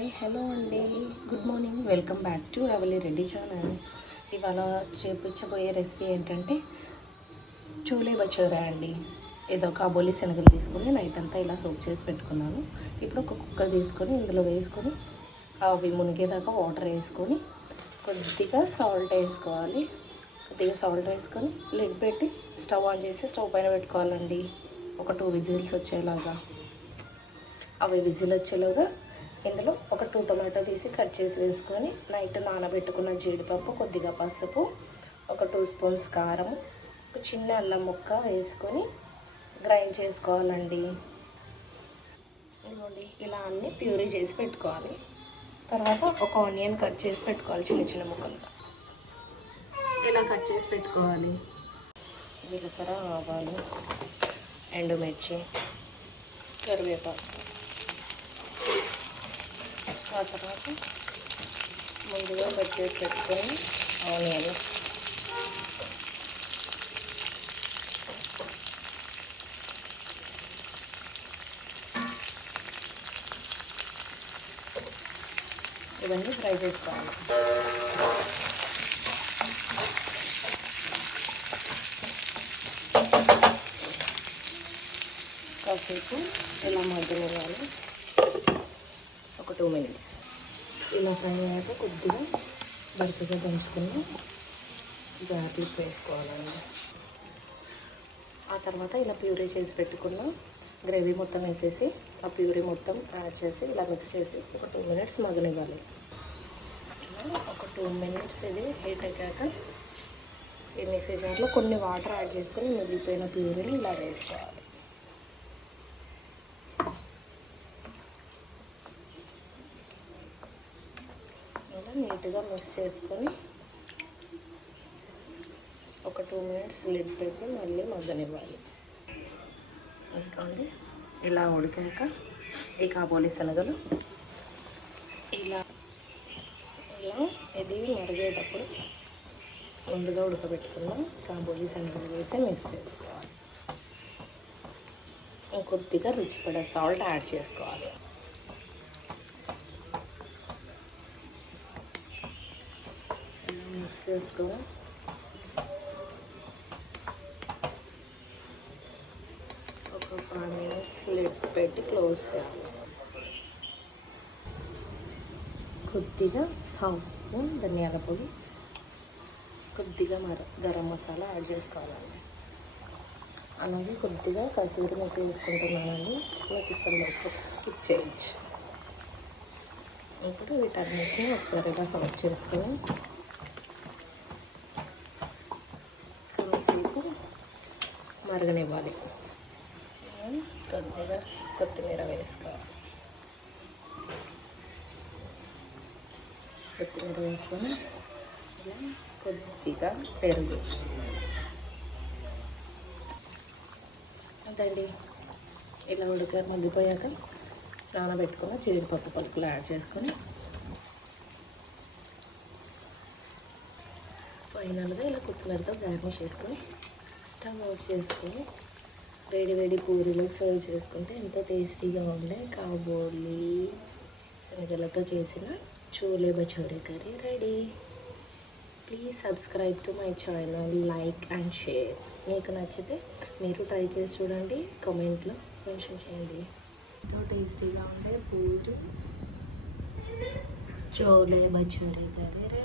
Hi hello అండి, good morning. Welcome back to Ravali Reddy channel. ఇవాళ చేపించబోయే recipe ఏంటంటే చోలే భచోరా అండి. ఏదో కాబోలి శనగలు తీసుకొని నైట్ అంతా ఇలా సోప్ చేసి పెట్టుకున్నాను. ఇప్పుడు ఒక కుక్కర్ తీసుకొని ఇందులో వేసుకొని అవి మునిగేదాకా వాటర్ వేసుకొని కొద్దిగా సాల్ట్ వేసుకోవాలి. కొద్దిగా సాల్ట్ వేసుకొని లిడ్ పెట్టి స్టవ్ ఆన్ చేసి స్టవ్ పైన పెట్టుకోవాలండి. ఒక 2 విజిల్స్ వచ్చేలాగా. అవి విజిల్ వచ్చేలాగా ఇందులో ఒక 2 టొమాటో తీసి కట్ చేసి వేసుకొని నైట్ నానబెట్టుకున్న జీడిపప్పు, కొద్దిగా పసుపు, ఒక 2 స్పూన్స్ కారం, ఒక చిన్న అల్లం ముక్క వేసుకొని గ్రైండ్ చేసుకోవాలండి. ఇదిగోండి, ఇలా అన్నీ ప్యూరీ చేసి పెట్టుకోవాలి. తర్వాత ఒక ఆనియన్ కట్ చేసి పెట్టుకోవాలి చిన్న చిన్న ముక్కలుగా. ఇలా కట్ చేసి పెట్టుకోవాలి. జీలకర్ర, ఆవాలు, ఎండుమిర్చి, కరివేపాకు. ఆ తర్వాత ముందుగా కట్ చేసి పెట్టుకొని ఆనియన్, ఇవన్నీ ఫ్రై చేసుకోవాలి. కాసేపు ఇలా మగ్గనివ్వాలి. ఒక 2 మినిట్స్ ఇలా ఫ్రై అయ్యాక కొద్దిగా బరకగా దంచుకొని గార్లిక్ వేసుకోవాలండి. ఆ తర్వాత ఇలా ప్యూరీ చేసి పెట్టుకున్న గ్రేవీ మొత్తం వేసేసి ఆ ప్యూరీ మొత్తం యాడ్ చేసి ఇలా మిక్స్ చేసి ఒక 2 మినిట్స్ మగ్గనివ్వాలి. ఇలా ఒక 2 మినిట్స్ ఇది హీట్ అయ్యాక ఈ మిక్సీ జార్లో కొన్ని వాటర్ యాడ్ చేసుకొని మిగిలిపోయిన ప్యూరీని ఇలా వేసుకోవాలి. నీట్గా మిక్స్ చేసుకొని ఒక 2 మినిట్స్ లిడ్ పెట్టి మళ్ళీ మగ్గనివ్వాలి. ఎందుకంటే ఇలా ఉడికాక ఈ కాబోలి శనగలు ఇలా ఇది మరిగేటప్పుడు ముందుగా ఉడకబెట్టుకున్న కాబోలి శనగలు వేసి మిక్స్ చేసుకోవాలి. కొద్దిగా రుచిపడే సాల్ట్ యాడ్ చేసుకోవాలి. మిక్స్ చేసుకొని ఒక 5 మినిట్స్ లిడ్ పెట్టి క్లోజ్ చేయాలి. కొద్దిగా హాఫ్ స్పూన్ ధనియాల పొడి, కొద్దిగా గరం మసాలా యాడ్ చేసుకోవాలండి. అలాగే కొద్దిగా కసూరి మెత్తి వేసుకుంటున్నానండి. మీకు ఇష్టం లేకపోతే స్కిప్ చేయొచ్చు. ఇప్పుడు వీటన్నిటిని ఒకసారిగా సర్వ్ చేసుకొని మరగనివ్వాలి. కొద్దిగా కొత్తిమీర వేసుకోవాలి. కొత్తిమీర వేసుకొని కొద్దిగా పెరుగు. అదండి, ఇలా మగ్గిపోయాక నానబెట్టుకున్న జీడిపప్పు పలుకులు యాడ్ చేసుకొని ఫైనల్గా ఇలా కొత్తిమీరతో గార్నిష్ చేసుకొని స్టవ్ ఆఫ్ చేసుకొని వేడి వేడి పూరీలోకి సర్వ్ చేసుకుంటే ఎంతో టేస్టీగా ఉండే కాబోలి శనగలతో చేసిన chole bhature curry ready. Please subscribe to my channel, like and share. మీకు నచ్చితే మీరు ట్రై చేసి చూడండి, కామెంట్లో మెన్షన్ చేయండి. ఎంతో టేస్టీగా ఉండే పూరి చోలే భచోరే కర్రీ రెడీ.